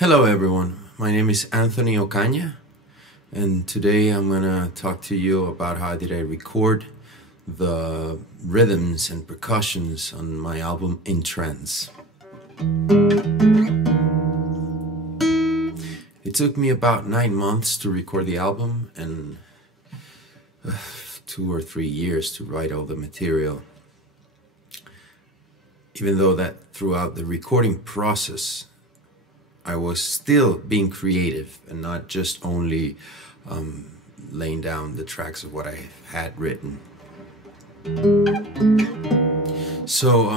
Hello everyone, my name is Anthony Ocaña, and today I'm gonna talk to you about how did I record the rhythms and percussions on my album In Trance. It took me about 9 months to record the album and 2 or 3 years to write all the material. Even though that throughout the recording process I was still being creative and not just only laying down the tracks of what I had written. So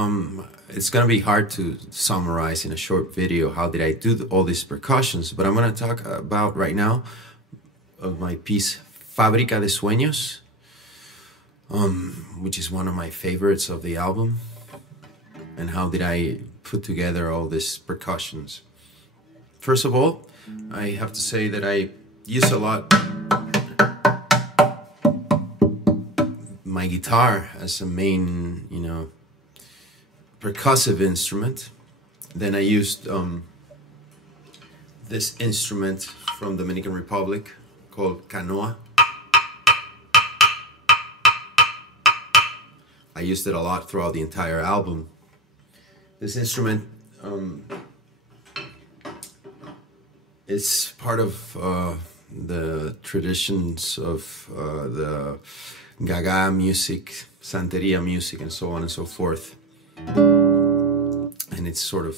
it's gonna be hard to summarize in a short video how did I do all these percussions, but I'm gonna talk about right now of my piece Fábrica de Sueños, which is one of my favorites of the album, and how did I put together all these percussions. First of all, I have to say that I use a lot my guitar as a main, percussive instrument. Then I used this instrument from Dominican Republic called canoa. I used it a lot throughout the entire album. This instrument it's part of the traditions of the Gaga music, Santeria music, and so on and so forth. And it's sort of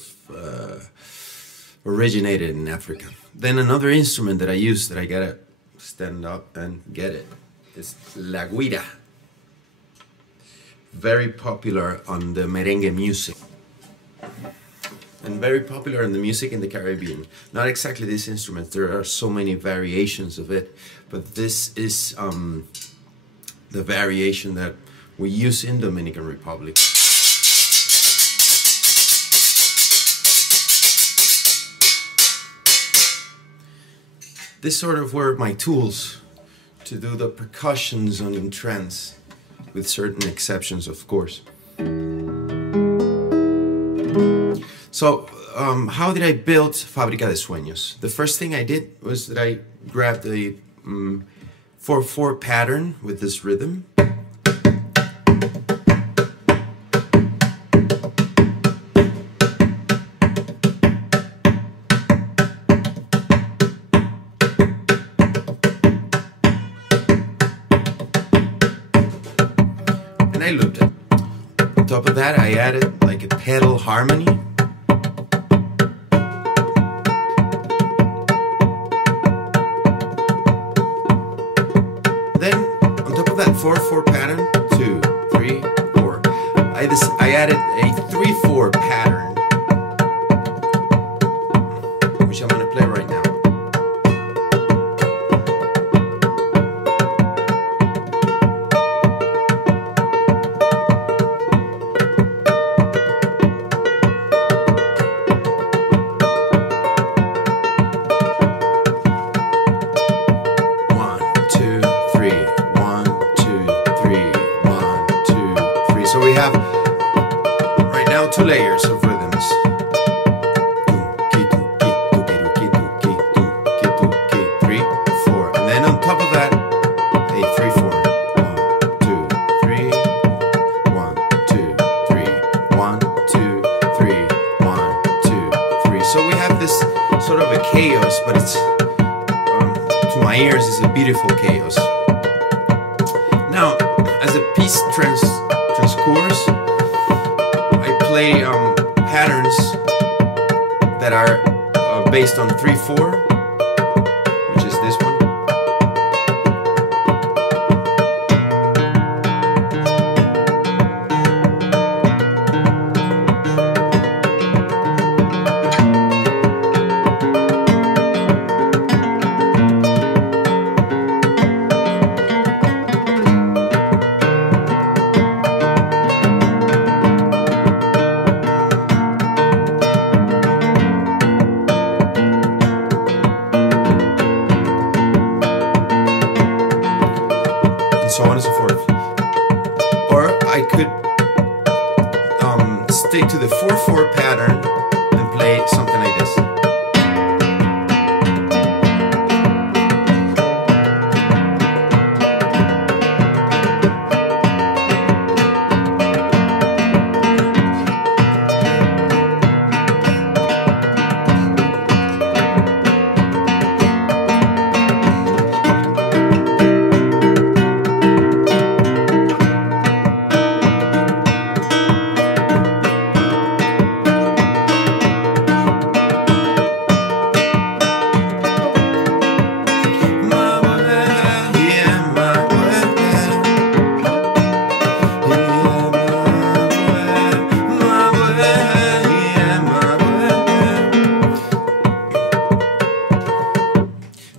originated in Africa. Then another instrument that I use that I gotta stand up and get it is la guira. Very popular on the merengue music. And very popular in the music in the Caribbean. Not exactly this instrument, there are so many variations of it, but this is the variation that we use in Dominican Republic. This sort of were my tools to do the percussions on In Trance, with certain exceptions, of course. So, how did I build Fábrica de Sueños? The first thing I did was that I grabbed a 4/4 pattern with this rhythm. And I looped it. On top of that, I added like a pedal harmony. Then, on top of that 4/4 pattern, 2, 3, 4, I added a 3/4 pattern, which I'm gonna play right now. So we have right now 2 layers of rhythms. Three, 4, and then on top of that a 3/4. 1, 2, 3. 1, 2, 3. 1, 2, 3. 1, 2, 3. So we have this sort of a chaos, but it's to my ears it's a beautiful chaos. Now, as a piece transcurs, I play patterns that are based on 3/4, which is this one. so on and so forth. Or I could stick to the 4/4 pattern play something like this.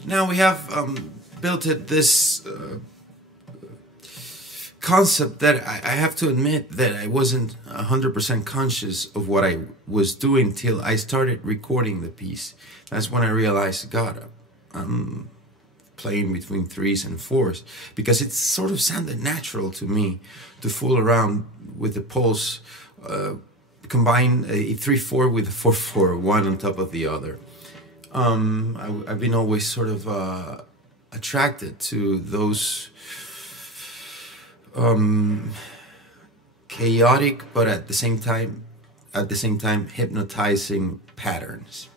Now we have built it this concept that I have to admit that I wasn't 100% conscious of what I was doing till I started recording the piece. That's when I realized, God, I'm playing between 3s and 4s, because it sort of sounded natural to me to fool around with the pulse, combine a 3/4 with a 4/4, one on top of the other. I've been always sort of attracted to those chaotic, but at the same time hypnotizing patterns.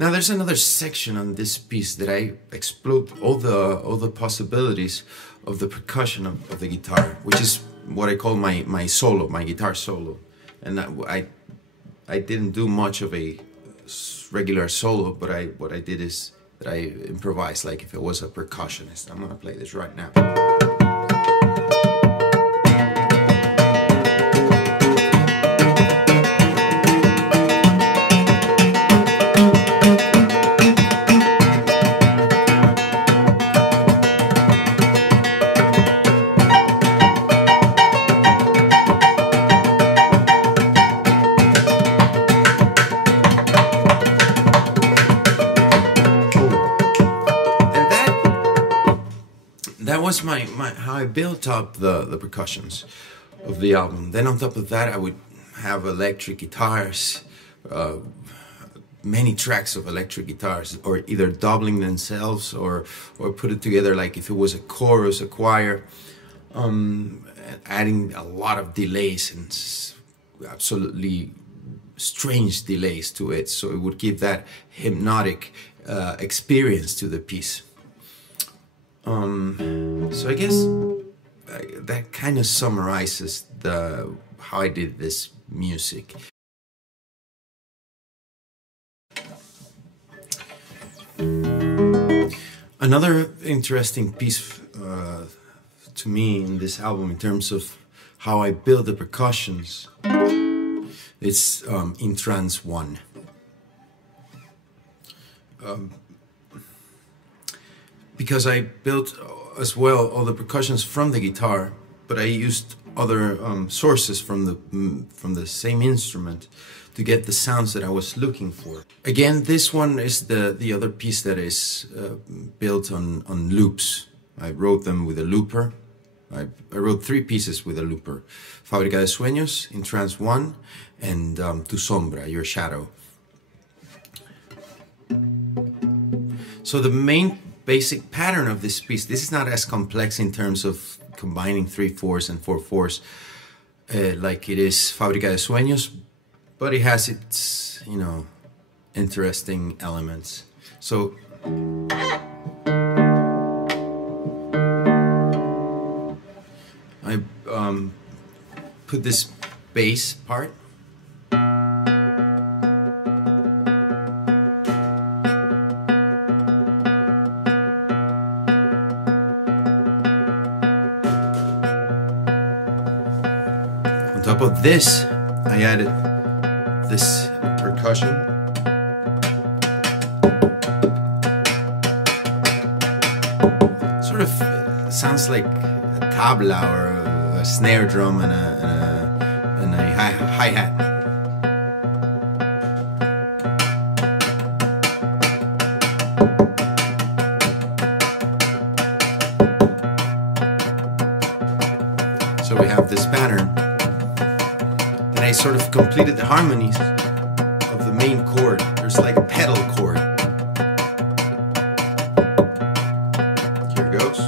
Now there's another section on this piece that I explode all the possibilities of the percussion of the guitar, which is what I call my solo, my guitar solo. And I didn't do much of a regular solo, but what I did is that I improvised like if it was a percussionist. I'm gonna play this right now. That was how I built up the percussions of the album. Then on top of that, I would have electric guitars, many tracks of electric guitars, or either doubling themselves or put it together like if it was a chorus, a choir, adding a lot of delays and absolutely strange delays to it, so it would give that hypnotic experience to the piece. So I guess that kind of summarizes how I did this music. Another interesting piece to me in this album, in terms of how I build the percussions, is in Trance 1. Because I built as well all the percussions from the guitar, but I used other sources from the same instrument to get the sounds that I was looking for. Again, this one is the other piece that is built on loops. I wrote them with a looper. I wrote 3 pieces with a looper: Fábrica de Sueños in Trance 1 and Tu Sombra, Your Shadow. So the main basic pattern of this piece, this is not as complex in terms of combining 3/4s and 4/4s like it is Fábrica de Sueños, but it has its, you know, interesting elements. So I put this bass part. On top of this, I added this percussion. Sort of sounds like a tabla or a snare drum and a hi-hat. So we have this pattern. I sort of completed the harmonies of the main chord. There's like a pedal chord. Here it goes.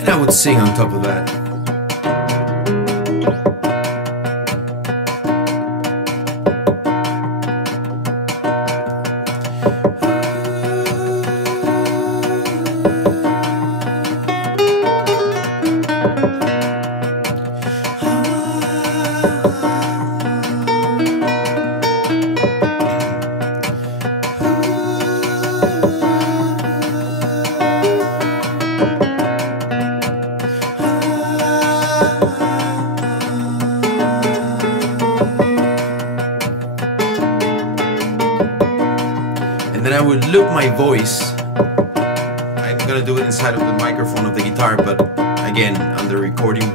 And I would sing on top of that. And then I would loop my voice. I'm gonna do it inside of the microphone of the guitar, but again, on the recording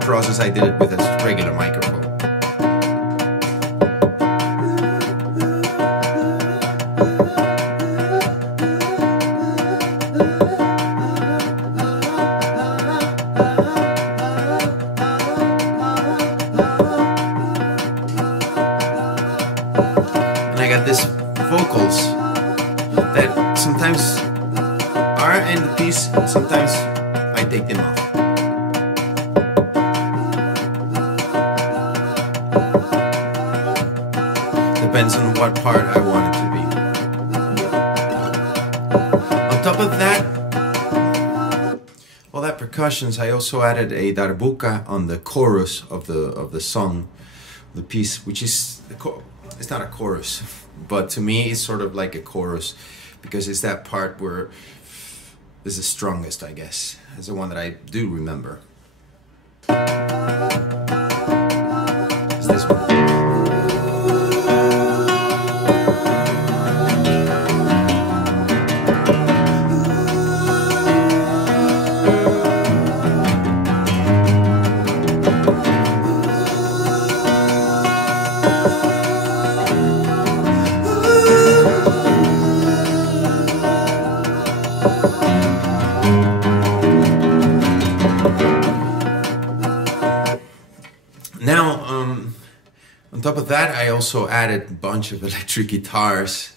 process I did it with a regular microphone. And I got this vocals that sometimes are in the piece, sometimes I take them off. Depends on what part I want it to be. On top of that, all that percussions, I also added a darbuka on the chorus of the song, the piece, which is it's not a chorus, but to me it's sort of like a chorus, because it's that part where it's the strongest, I guess. It's the one that I do remember. It's this one. Now, on top of that, I also added a bunch of electric guitars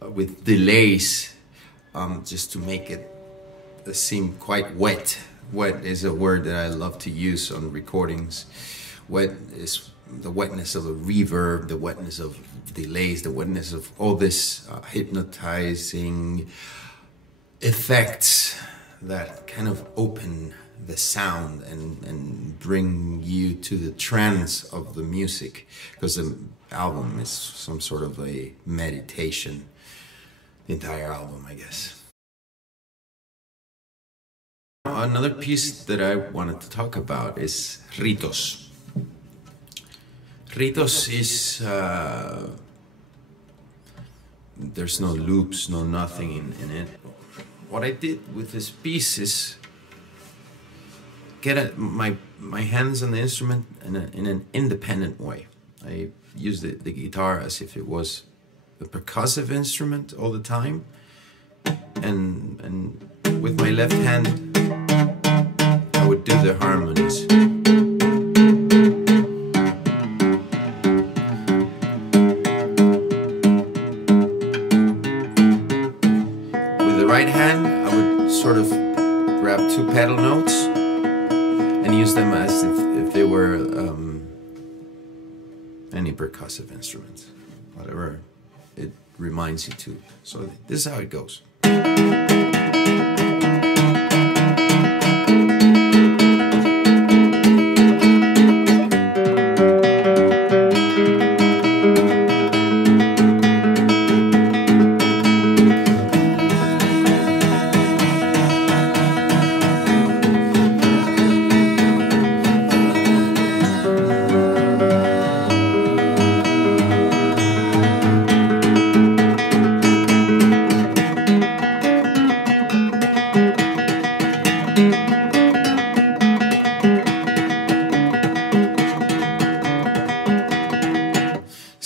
with delays, just to make it seem quite wet. Wet is a word that I love to use on recordings. Wet is the wetness of a reverb, the wetness of delays, the wetness of all this hypnotizing effects that kind of open the sound and bring you to the trance of the music, because the album is some sort of a meditation, the entire album, I guess. Another piece that I wanted to talk about is Ritos. Ritos is there's no loops, no nothing in it. What I did with this piece is get my hands on the instrument in an independent way. I used the guitar as if it was a percussive instrument all the time, and with my left hand I would do the harmonies. With the right hand I would sort of grab two pedal notes and use them as if they were any percussive instrument, whatever it reminds you to. So this is how it goes.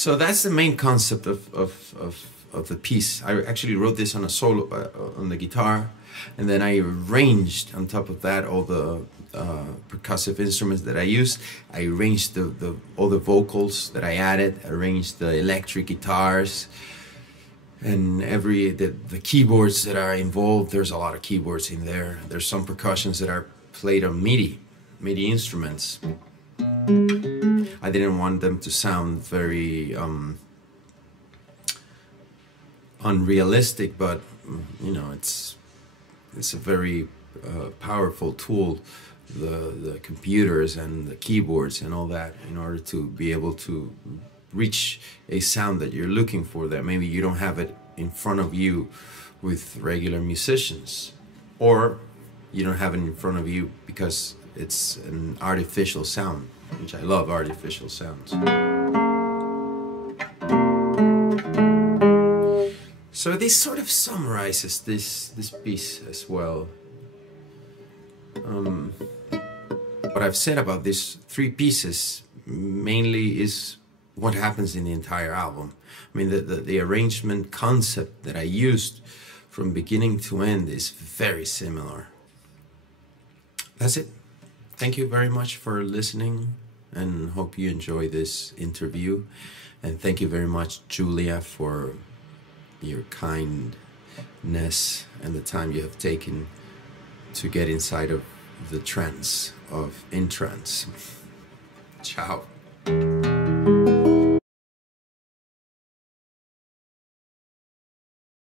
So that's the main concept of the piece. I actually wrote this on a solo on the guitar, and then I arranged on top of that all the percussive instruments that I used. I arranged all the vocals that I added, arranged the electric guitars, and the keyboards that are involved. There's a lot of keyboards in there. There's some percussions that are played on MIDI instruments. I didn't want them to sound very unrealistic, but you know, it's a very powerful tool, the computers and the keyboards and all that, in order to be able to reach a sound that you're looking for, that maybe you don't have it in front of you with regular musicians, or you don't have it in front of you because it's an artificial sound, which I love artificial sounds. So this sort of summarizes this piece as well. What I've said about these three pieces mainly is what happens in the entire album. I mean, the arrangement concept that I used from beginning to end is very similar. That's it. Thank you very much for listening, and hope you enjoy this interview. And thank you very much, Julia, for your kindness and the time you have taken to get inside of the trance of In Trance. Ciao.